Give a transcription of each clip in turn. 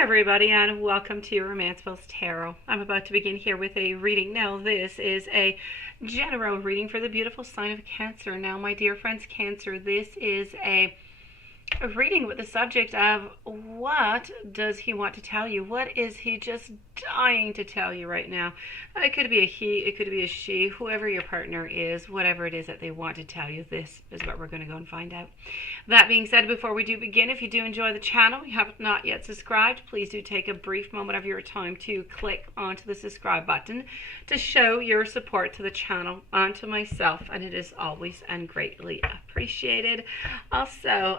everybody, and welcome to Romancefull's Tarot. I'm about to begin here with a reading. Now, this is a general reading for the beautiful sign of Cancer. Now, my dear friends, Cancer, this is a reading with the subject of what does he want to tell you? What is he just dying to tell you right now? It could be a he, it could be a she, whoever your partner is, whatever it is that they want to tell you. This is what we're going to go and find out. That being said, before we do begin, if you do enjoy the channel, you have not yet subscribed, please do take a brief moment of your time to click onto the subscribe button to show your support to the channel and to myself, and it is always and greatly appreciated. Also,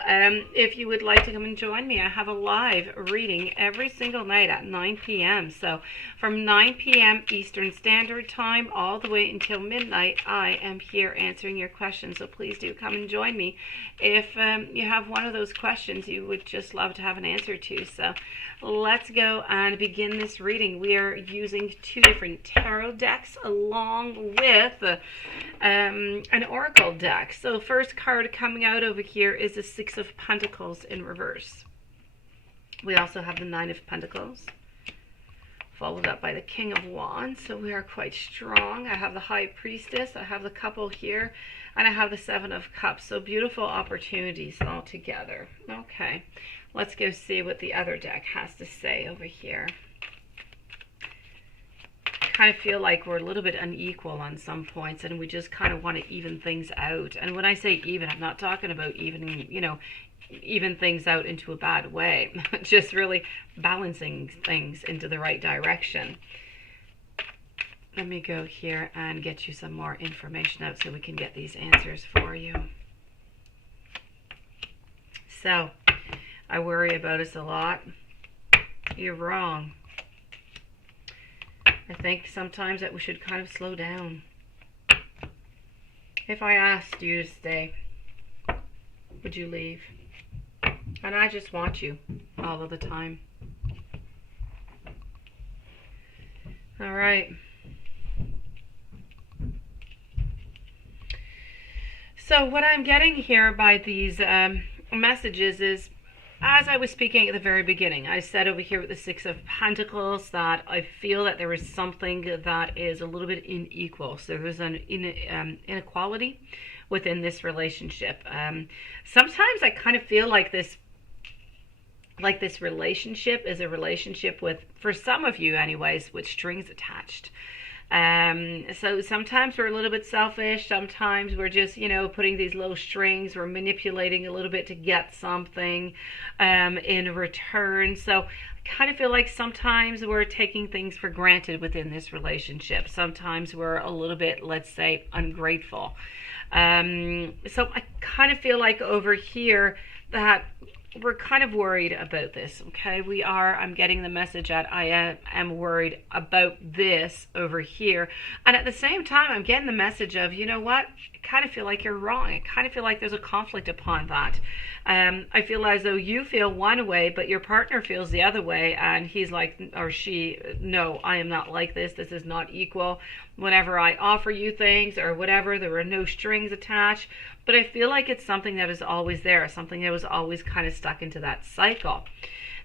if you would like to come and join me, I have a live reading every single night at 9 p.m. So from 9 p.m. Eastern Standard Time all the way until midnight, I am here answering your questions. So please do come and join me if you have one of those questions you would just love to have an answer to. So let's go and begin this reading. We are using two different tarot decks along with an oracle deck. So first card coming out over here is the Six of Pentacles in reverse. We also have the Nine of Pentacles, followed up by the King of Wands. So we are quite strong. I have the High Priestess, I have the couple here, and I have the Seven of Cups. So beautiful opportunities all together. Okay, let's go see what the other deck has to say over here. Kind of feel like we're a little bit unequal on some points, and we just kind of want to even things out. And when I say even, I'm not talking about even things out into a bad way. Just really balancing things into the right direction. Let me go here and get you some more information out so we can get these answers for you. So, I worry about us a lot. You're wrong. I think sometimes that we should kind of slow down. If I asked you to stay, would you leave? And I just want you all of the time. All right. So what I'm getting here by these messages is, as I was speaking at the very beginning, I said over here with the Six of Pentacles that I feel that there is something that is a little bit unequal. So there's an inequality within this relationship. Sometimes I kind of feel like this relationship is a relationship with, for some of you anyways, with strings attached. So sometimes we're a little bit selfish. Sometimes we're just, putting these little strings. We're manipulating a little bit to get something in return. So I kind of feel like sometimes we're taking things for granted within this relationship. Sometimes we're a little bit, let's say, ungrateful. So I kind of feel like over here that we're kind of worried about this, okay? I'm getting the message that I am worried about this over here. And at the same time, I'm getting the message of, you know what? I kind of feel like you're wrong. I kind of feel like there's a conflict upon that. I feel as though you feel one way, but your partner feels the other way. And he's like, or she, no, I am not like this. This is not equal. Whenever I offer you things or whatever, there are no strings attached. But I feel like it's something that is always there, something that was always kind of stuck into that cycle.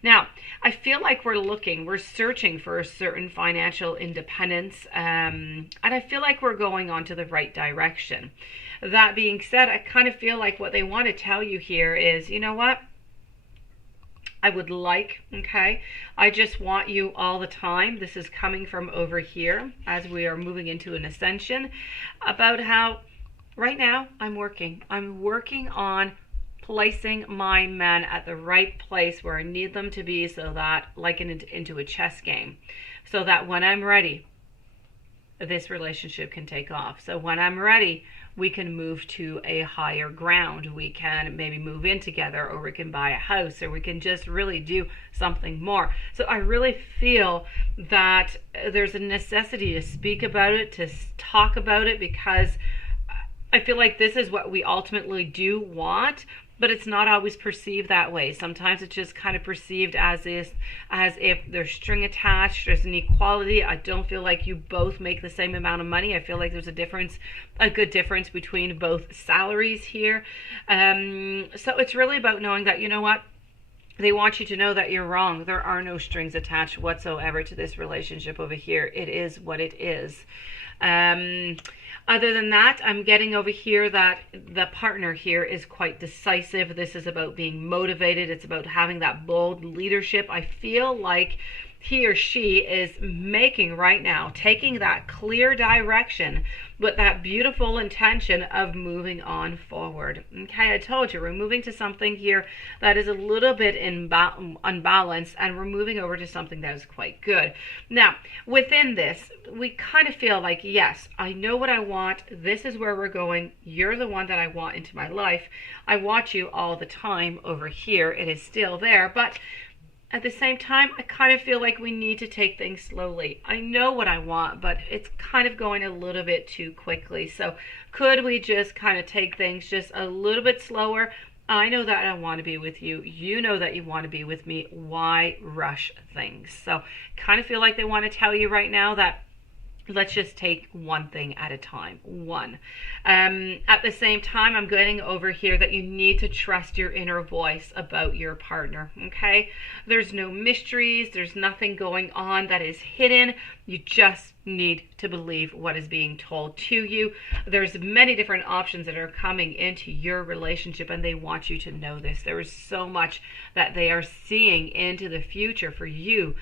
Now, I feel like we're searching for a certain financial independence, and I feel like we're going on to the right direction. That being said, I kind of feel like what they want to tell you here is, you know what? I would like, okay? I just want you all the time. This is coming from over here as we are moving into an ascension, about how right now I'm working on placing my men at the right place where I need them to be, so that, like into a chess game, so that when I'm ready, this relationship can take off. So when I'm ready, we can move to a higher ground. We can maybe move in together, or we can buy a house, or we can just really do something more. So I really feel that there's a necessity to speak about it, to talk about it, because I feel like this is what we ultimately do want, but it's not always perceived that way. Sometimes it's just kind of perceived as if there's string attached, there's an equality. I don't feel like you both make the same amount of money. I feel like there's a good difference between both salaries here. So it's really about knowing that, you know what, They want you to know that you're wrong. There are no strings attached whatsoever to this relationship over here. It is what it is. Other than that, I'm getting over here that the partner here is quite decisive. This is about being motivated. It's about having that bold leadership. I feel like he or she is making right now, taking that clear direction with that beautiful intention of moving on forward. Okay, I told you, we're moving to something here that is a little bit unbalanced, and we're moving over to something that is quite good. Now, within this, we kind of feel like, yes, I know what I want. This is where we're going. You're the one that I want into my life. I want you all the time over here. It is still there, but at the same time, I kind of feel like we need to take things slowly. I know what I want, but it's kind of going a little bit too quickly. So could we just kind of take things just a little bit slower? I know that I want to be with you. You know that you want to be with me. Why rush things? So kind of feel like they want to tell you right now that let's just take one thing at a time. One. At the same time, I'm getting over here that you need to trust your inner voice about your partner, okay? There's no mysteries. There's nothing going on that is hidden. You just need to believe what is being told to you. There's many different options that are coming into your relationship, and they want you to know this. There is so much that they are seeing into the future for you,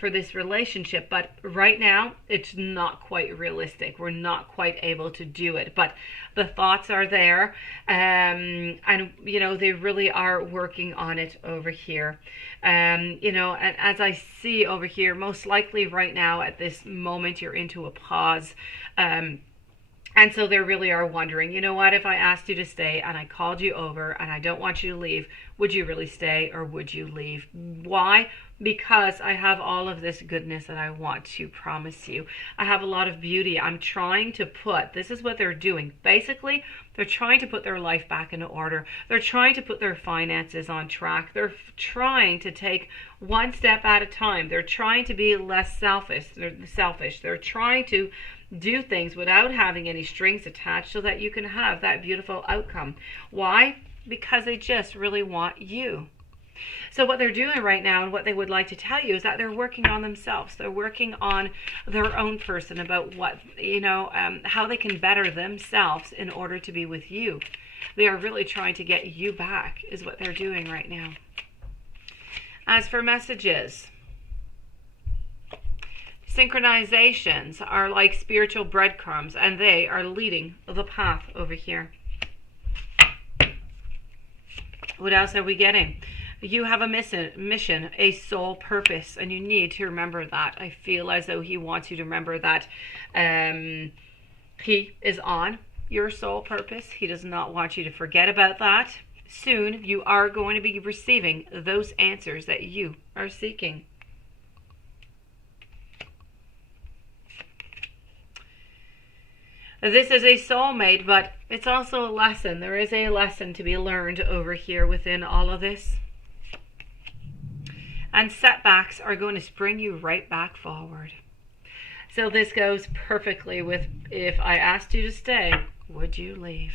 for this relationship. But right now, it's not quite realistic. We're not quite able to do it. But the thoughts are there, and you know, they really are working on it over here. You know, and as I see over here, most likely right now at this moment, you're into a pause. And so they really are wondering, you know what, if I asked you to stay and I called you over and I don't want you to leave, would you really stay or would you leave? Why? Because I have all of this goodness that I want to promise you. I have a lot of beauty. I'm trying to put, this is what they're doing. Basically, they're trying to put their life back into order. They're trying to put their finances on track. They're trying to take one step at a time. They're trying to be less selfish. They're trying to do things without having any strings attached so that you can have that beautiful outcome. Why? Because they just really want you. So what they're doing right now and what they would like to tell you is that they're working on themselves. They're working on their own person about what, you know, how they can better themselves in order to be with you. They are really trying to get you back is what they're doing right now. As for messages, synchronizations are like spiritual breadcrumbs, and they are leading the path over here. What else are we getting? You have a mission, a soul purpose, and you need to remember that. I feel as though he wants you to remember that he is on your soul purpose. He does not want you to forget about that. Soon, you are going to be receiving those answers that you are seeking. This is a soulmate, but it's also a lesson. There is a lesson to be learned over here within all of this. And setbacks are going to spring you right back forward. So this goes perfectly with, if I asked you to stay, would you leave?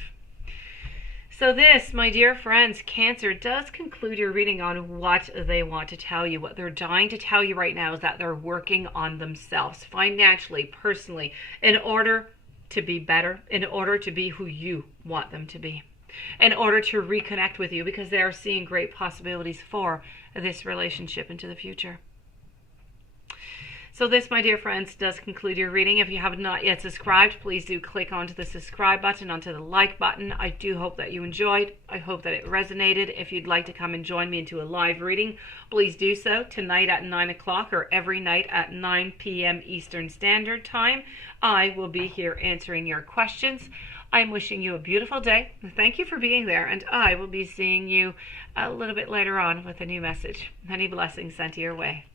So this, my dear friends, Cancer, does conclude your reading on what they want to tell you. What they're dying to tell you right now is that they're working on themselves, financially, personally, in order to be better, in order to be who you want them to be, in order to reconnect with you, because they are seeing great possibilities for this relationship into the future. So this, my dear friends, does conclude your reading. If you have not yet subscribed, please do click onto the subscribe button, onto the like button. I do hope that you enjoyed. I hope that it resonated. If you'd like to come and join me into a live reading, please do so tonight at 9 o'clock or every night at 9 p.m. Eastern Standard Time. I will be here answering your questions. I'm wishing you a beautiful day. Thank you for being there, and I will be seeing you a little bit later on with a new message. Many blessings sent your way.